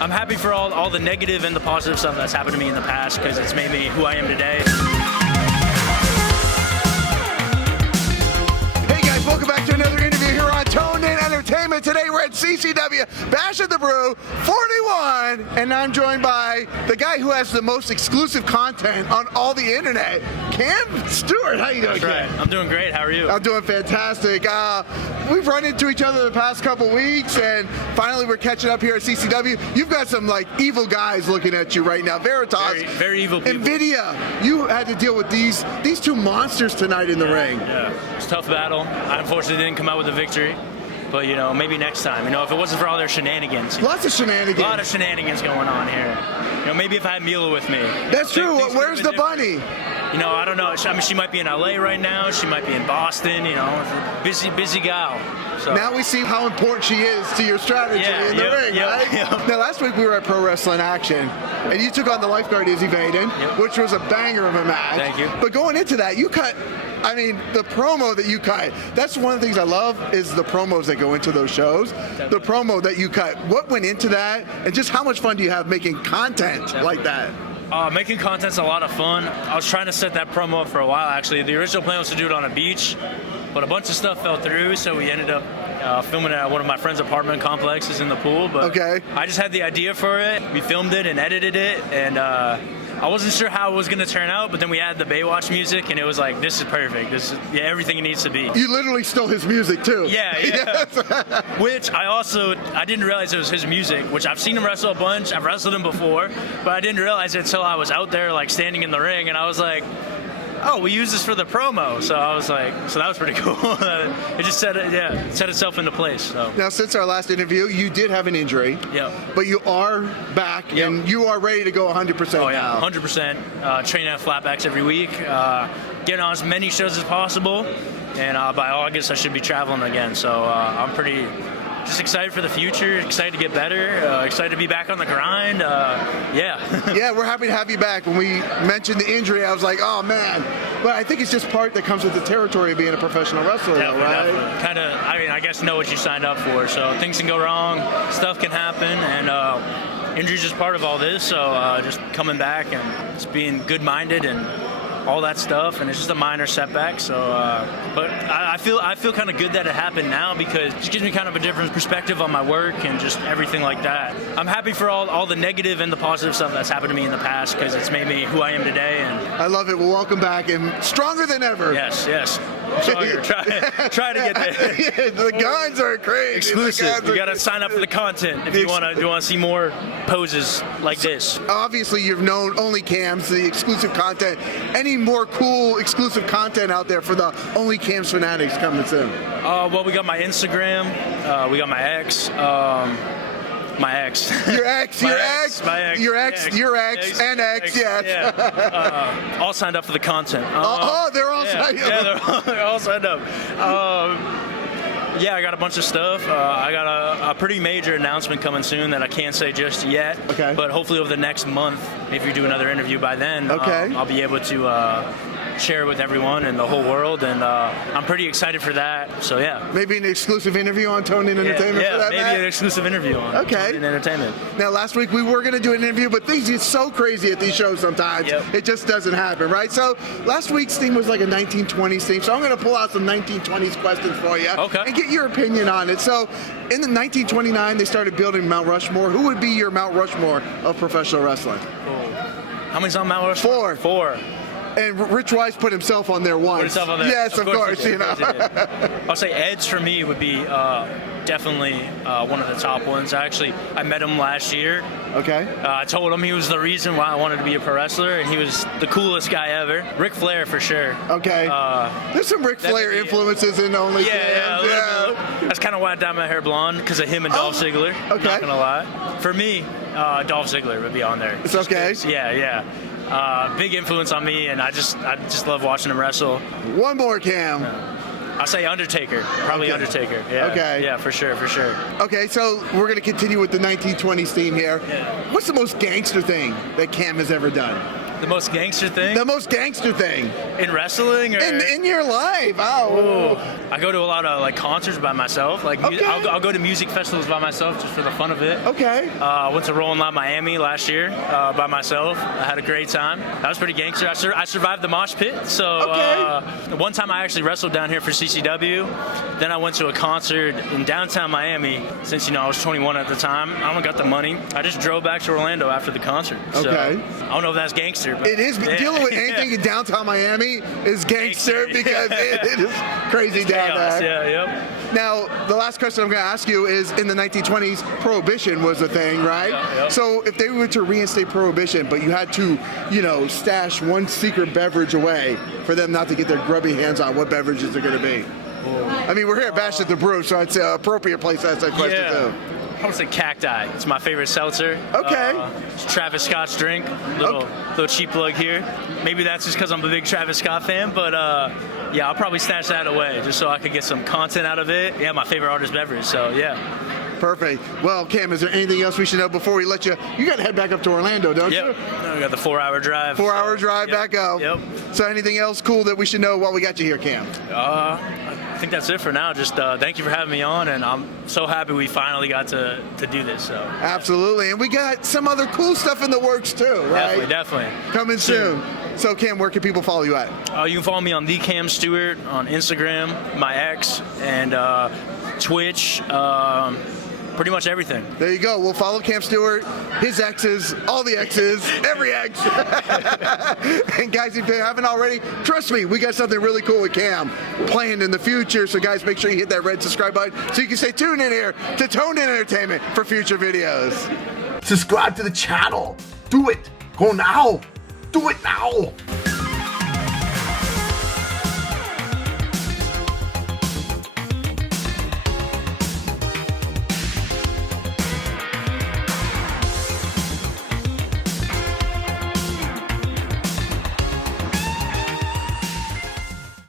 I'm happy for all the negative and the positive stuff that's happened to me in the past because it's made me who I am today. Hey guys, welcome back to another interview here on Toned In Entertainment. Today we're at CCW, Bash at the Brew, 41, and I'm joined by the guy who has the most exclusive content on all the internet, Cam Stewart. How you doing, That's right. I'm doing great. How are you? I'm doing fantastic. We've run into each other the past couple weeks, and finally we're catching up here at CCW. You've got some like evil guys looking at you right now. Veritas, very evil people. Invidia. You had to deal with these two monsters tonight in the ring. Yeah, it's a tough battle. I unfortunately didn't come out with a victory, but you know, maybe next time. You know, if it wasn't for all their shenanigans. Lots of shenanigans. A lot of shenanigans going on here. You know, maybe if I had Mila with me. That's true. Where's the bunny? You know, I don't know. I mean, she might be in LA right now. She might be in Boston. You know, busy gal. So. Now we see how important she is to your strategy in the ring, right? Now, last week we were at Pro Wrestling Action, and you took on the Lifeguard Izzy Vaden, which was a banger of a match. Thank you. But going into that, you cut. I mean, the promo that you cut, that's one of the things I love is the promos that go into those shows. Definitely. The promo that you cut, what went into that, and just how much fun do you have making content like that? Making content's a lot of fun. I was trying to set that promo up for a while, actually. The original plan was to do it on a beach, but a bunch of stuff fell through, so we ended up filming it at one of my friend's apartment complexes in the pool. But I just had the idea for it. We filmed it and edited it, and I wasn't sure how it was going to turn out, but then we added the Baywatch music, and it was like, this is perfect. This is everything it needs to be. You literally stole his music, too. Yeah. Yes. Which I didn't realize it was his music, which I've seen him wrestle a bunch. I've wrestled him before, but I didn't realize it until I was out there, like, standing in the ring, and I was like, oh, we use this for the promo. So I was like, so that was pretty cool. It just set itself into place. So. Now, since our last interview, you did have an injury. Yep. But you are back, and you are ready to go 100% Oh, yeah, now. 100%. Training at flatbacks every week. Getting on as many shows as possible. And by August, I should be traveling again. So I'm pretty just excited for the future, excited to get better, excited to be back on the grind. Yeah, we're happy to have you back. When we mentioned the injury, I was like, oh, man. But I think it's just part that comes with the territory of being a professional wrestler, definitely. Kind of, I mean, I guess know what you signed up for. So things can go wrong, stuff can happen, and injury's just part of all this. So just coming back and just being good-minded and all that stuff, and it's just a minor setback. So, but I feel kind of good that it happened now because it just gives me kind of a different perspective on my work and just everything like that. I'm happy for all the negative and the positive stuff that's happened to me in the past because it's made me who I am today. And I love it. Well, welcome back and stronger than ever. Yes. Stronger. Try to get there. Yeah, the guns are crazy. Exclusive. You got to sign up for the content if you want to see more poses like this. Obviously, you've known Only Cams, the exclusive content. Any more cool exclusive content out there for the Only Cams fanatics coming soon? Well, we got my Instagram. We got my ex. My ex. Your ex. Yes. All signed up for the content. They're all signed up. Yeah, they're all signed up. Yeah, I got a bunch of stuff. I got a pretty major announcement coming soon that I can't say just yet. Okay. But hopefully over the next month, if you do another interview by then, I'll be able to share it with everyone and the whole world, and I'm pretty excited for that. So yeah. Maybe an exclusive interview on Toned In Entertainment for that, maybe an exclusive interview on Toned In Entertainment. Now, last week we were going to do an interview, but things get so crazy at these shows sometimes. Yep. It just doesn't happen, right? So last week's theme was like a 1920s theme, so I'm going to pull out some 1920s questions for you and get your opinion on it. So in the 1929, they started building Mount Rushmore. Who would be your Mount Rushmore of professional wrestling? How many's on Mount Rushmore? Four. And Rich Wise put himself on there once. Yes, of course, you know. I'll say Ed's for me would be definitely one of the top ones. Actually, I met him last year. Okay. I told him he was the reason why I wanted to be a pro wrestler, and he was the coolest guy ever. Ric Flair for sure. Okay. There's some Ric Flair influences in Only Cams. Yeah. That's kind of why I dyed my hair blonde, because of him and Dolph Ziggler. Okay. Not gonna lie. For me, Dolph Ziggler would be on there. It's okay. Yeah. Big influence on me, and I just love watching him wrestle. One more, Cam. I'll say Undertaker. Probably Undertaker. Yeah. Okay. Yeah, for sure. Okay, so we're going to continue with the 1920s theme here. Yeah. What's the most gangster thing that Cam has ever done? The most gangster thing? The most gangster thing. In wrestling? Or? In your life. Oh. I go to a lot of like concerts by myself. Like Okay. I'll go to music festivals by myself just for the fun of it. Okay. I went to Rolling Loud Miami last year by myself. I had a great time. That was pretty gangster. I survived the mosh pit. So one time I actually wrestled down here for CCW. Then I went to a concert in downtown Miami. Since I was 21 at the time, I don't got the money. I just drove back to Orlando after the concert. So, Okay. I don't know if that's gangster. But It is. Dealing with anything in downtown Miami is gangster because it is crazy down Chaos, there. yeah, yep. Now, the last question I'm going to ask you is, in the 1920s, Prohibition was a thing, right? Yep. So if they were to reinstate Prohibition, but you had to, stash one secret beverage away for them not to get their grubby hands on, what beverages are going to be? I mean, we're here at Bast at the Brew, so it's an appropriate place to ask that question, too. I would say Cacti. It's my favorite seltzer. Okay. It's Travis Scott's drink. Little cheap plug here. Maybe that's just because I'm a big Travis Scott fan, but yeah, I'll probably snatch that away just so I could get some content out of it. Yeah, my favorite artist beverage, so yeah. Perfect. Well, Cam, is there anything else we should know before we let you? You got to head back up to Orlando, don't you? Yep. We got the 4-hour drive. 4-hour drive yep. back up. Yep. So anything else cool that we should know while we got you here, Cam? I think that's it for now. Just thank you for having me on, and I'm so happy we finally got to do this. So absolutely, and we got some other cool stuff in the works too, right? Definitely. Coming soon. So Cam, where can people follow you at? You can follow me on the Cam Stewart on Instagram, my ex, and Twitch. Pretty much everything. There you go. We'll follow Cam Stewart, his exes, all the exes, every ex. And guys, if you haven't already, trust me, we got something really cool with Cam planned in the future. So guys, make sure you hit that red subscribe button so you can stay tuned in here to Toned In Entertainment for future videos. Subscribe to the channel. Do it. Go now. Do it now.